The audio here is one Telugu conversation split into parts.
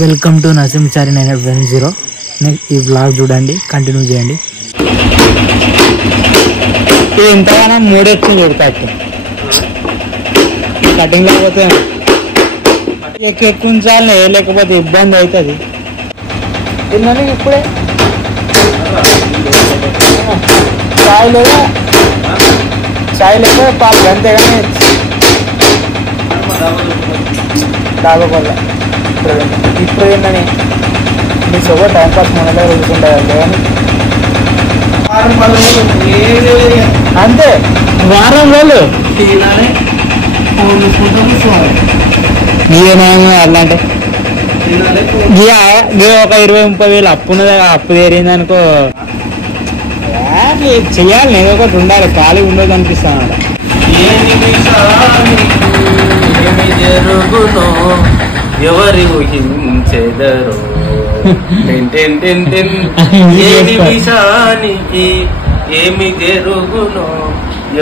Welcome to Narasimhachari 910. ఈ బ్లాగ్ చూడండి, కంటిన్యూ చేయండి. ఇది ఇంతగానో మూడొచ్చింది చూడతాను కటింగ్ లేకపోతే ఎక్కువ ఉంచాలి, లేకపోతే ఇబ్బంది అవుతుంది. తిన్నాను ఇప్పుడే చాయ్ లేక పాలు అంతేగాని తాగకూడదు. ఇప్పుడు ఏంటని మీ సొగ టైంపాస్ మనలో రోజుకుంటుంది కానీ అంతే. వారం రోజులు అలాంటి ఒక 20-30 వేలు అప్పు ఉన్నది. అప్పు తీరింది అనుకో చెయ్యాలి, నేను ఒకటి ఉండాలి, ఖాళీ ఉండదు అనిపిస్తాను. ఎవరి ఊహించెదరో విషానికి ఏమి జరుగునో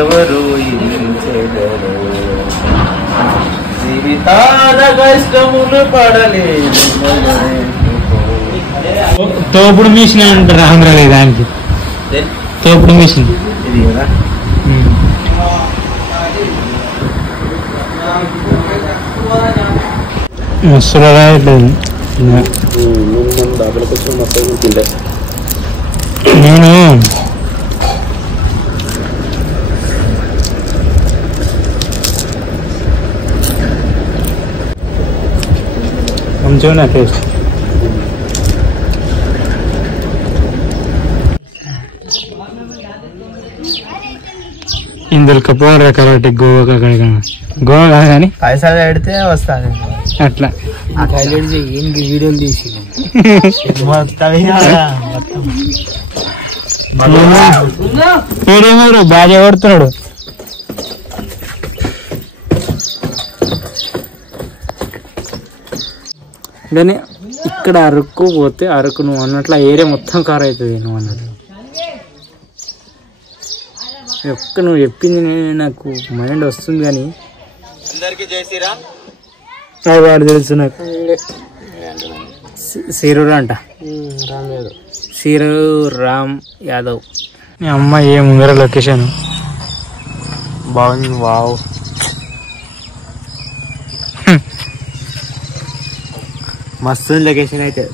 ఎవరు ఊహించెదరో జీవితాల కష్టములు పడలేదు. తోపుడు మిషన్ అంటారు ఆంధ్రాలో, దానికి తోపుడు మిషన్ ఇది కదా. ముసలుగా నేను మంచిగా టేస్ట్. ఇందులో కపోరా కాబట్టి గోవా గోవా కాదు కానీ పైసలు పెడితే వస్తుంది అట్లా. ఏం వీడియోలు తీసి బాగా కొడుతున్నాడు. కానీ ఇక్కడ అరకు పోతే అరకు నువ్వు అన్నట్లు ఏరియా మొత్తం కార్ అవుతుంది. నువ్వు అన్నట్లు ఒక్క నువ్వు చెప్పింది నాకు మైండ్ వస్తుంది. కానీ వాడు తెలుసు నాకు. శ్రీరు అంట, శ్రీరు రామ్ యాదవ్. మీ అమ్మ ఏ ముందర లొకేషన్ బాగుంది. వావ్, మస్తు లొకేషన్ అయితే.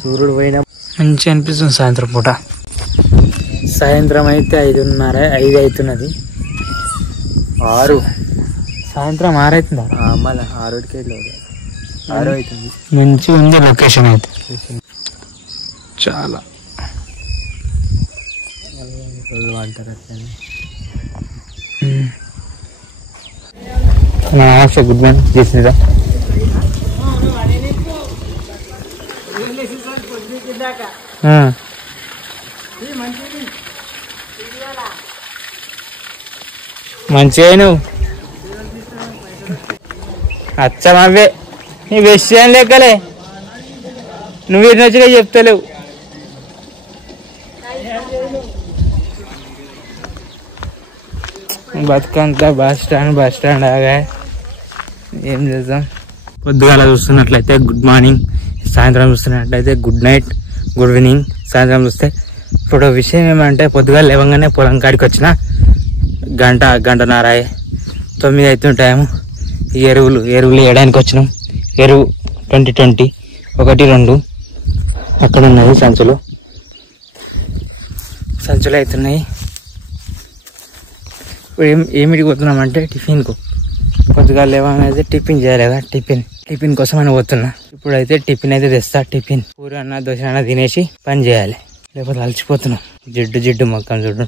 సూర్యుడు పోయినా మంచి అనిపిస్తుంది. సాయంత్రం పూట, సాయంత్రం అయితే 5:30 అవుతున్నది. 6 సాయంత్రం 6 అవుతుందా? మళ్ళీ 6కి 6 అవుతుంది. మంచిగా ఉంది లొకేషన్ అయితే చాలా. నమస్తే, గుడ్ మార్నింగ్. చేసినరా మంచిగా నువ్వు అచ్చమవే నీ విషయం లెక్కలే. నువ్వు ఇచ్చినట్టుగా చెప్తలేవు. బతుకంతా బస్ స్టాండ్ ఆగా ఏం చేద్దాం. పొద్దుగాల చూస్తున్నట్లయితే గుడ్ మార్నింగ్, సాయంత్రం చూస్తున్నట్లయితే గుడ్ నైట్, గుడ్ ఈవినింగ్. సాయంత్రం చూస్తే ఇప్పుడు విషయం ఏమంటే పొద్దుగాల లేవగానే పొలం కాడికి వచ్చిన గంటన్నర 9 అవుతున్న టైము. ఎరువులు వేయడానికి వచ్చినాం. ఎరువు 2020 1, 2 అక్కడ ఉన్నాయి. సంచులు అవుతున్నాయి. ఇప్పుడు ఏమిటికి పోతున్నామంటే టిఫిన్కు. పొద్దుగా లేవనైతే టిఫిన్ చేయాలి కదా, టిఫిన్ కోసం అని పోతున్నా. ఇప్పుడైతే టిఫిన్ అయితే తెస్తా. టిఫిన్ పూరి అన్న దోశ అన్న తినేసి పని చేయాలి, లేకపోతే అలసిపోతున్నాం. జిడ్డు మొక్కం చూడు.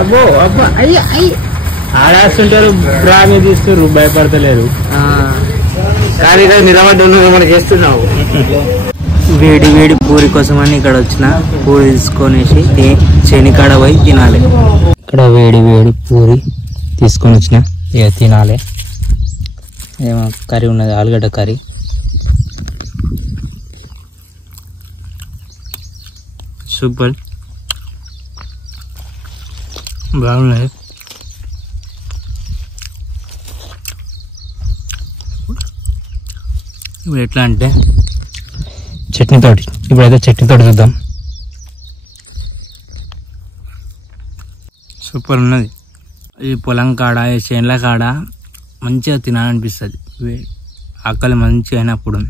అబ్బో అబ్బా అయ్యి ఆడాస్తుంటారు, బ్రామి తీస్తున్నారు, భయపడతలేరు. కానీ ఇక్కడ నిలబడి చేస్తున్నావు. వేడి పూరి కోసం అని ఇక్కడ వచ్చిన పూరి తీసుకొనేసి చెనికాడ పోయి తినాలి. ఇక్కడ వేడి పూరి తీసుకొని వచ్చిన, ఇక తినాలి. ఏమో కర్రీ ఉన్నది, ఆలుగడ్డ కర్రీ. సూపర్, బాగున్నాయి. ఇప్పుడు ఎట్లా అంటే చట్నీతోటి, ఇప్పుడైతే చట్నీతోటి చూద్దాం. సూపర్ ఉన్నది. ఈ పొలం కాడ, ఈ చేనుల కాడ మంచిగా తినాలనిపిస్తుంది, ఆకలి మంచిగా అయినప్పుడు.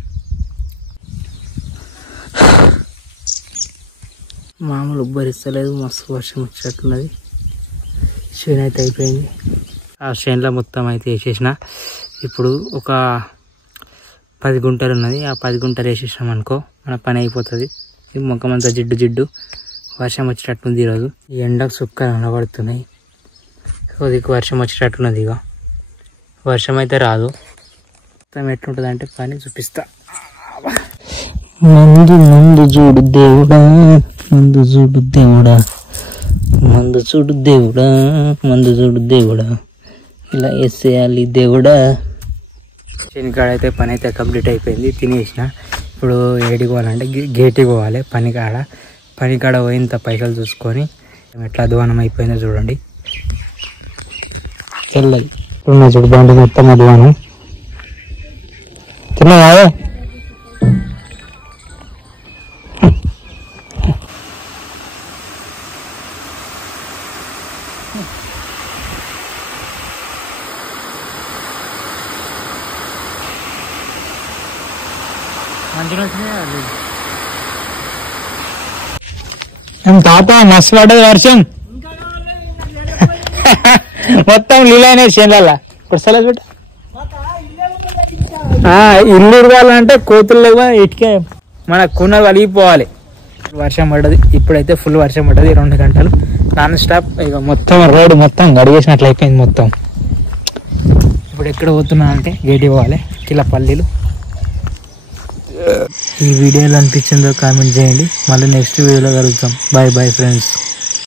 మామూలు ఉబ్బరిస్తలేదు, మస్తు వర్షం వచ్చేట్టున్నది. చేను అయితే అయిపోయింది, ఆ చేనులో మొత్తం అయితే వేసేసిన. ఇప్పుడు ఒక 10 గుంటలు ఉన్నది, ఆ 10 గుంటలు వేసేసినాం అనుకో మన పని అయిపోతుంది. ఈ మొక్కమంతా జిడ్డు జిడ్డు, వర్షం వచ్చేటట్టుంది ఈరోజు. ఈ ఎండకు సుక్కలు నిలబడుతున్నాయి, కొద్దిగా వర్షం వచ్చేటట్టున్నది. ఇక వర్షం అయితే రాదు. మొత్తం ఎట్లుంటుంది అంటే పని చూపిస్తా. ముందు ముందు చూడు దేవుడా, ముందు చూడు దేవుడా, మందు చూడు దేవుడా, మందు చూడు దేవుడా, ఇలా వేసేయాలి దేవుడా. శనికాడ అయితే పని అయితే కంప్లీట్ అయిపోయింది, తినేసిన. ఇప్పుడు ఏడికి పోవాలంటే గేట్కి పోవాలి. పనికాడ పోయినంత పైసలు చూసుకొని ఎట్లా అధ్వానం అయిపోయిందో చూడండి. తెల్లది ఇప్పుడు చూడు, బండి మొత్తం అధ్వానం. తిన్నావా? తాత మస్తు పడ్డది వర్షం, మొత్తం నీళ్ళనే చేనుల. ఇల్లు ఇరగాలంటే కోతులు లేవా, ఇటుకే మన కూన వలిగిపోవాలి. వర్షం పడ్డది, ఇప్పుడైతే ఫుల్ వర్షం పడ్డది 2 గంటలు నాన్ స్టాప్. ఇక మొత్తం రోడ్డు మొత్తం గడిగేసినట్లు అయిపోయింది మొత్తం. ఇప్పుడు ఎక్కడ పోతున్నా అంటే గేటి పోవాలి, కిలపల్లిలు. ఈ వీడియోలో అనిపించిందో కామెంట్ చేయండి. మళ్ళీ నెక్స్ట్ వీడియోలో కలుద్దాం. Bye bye friends.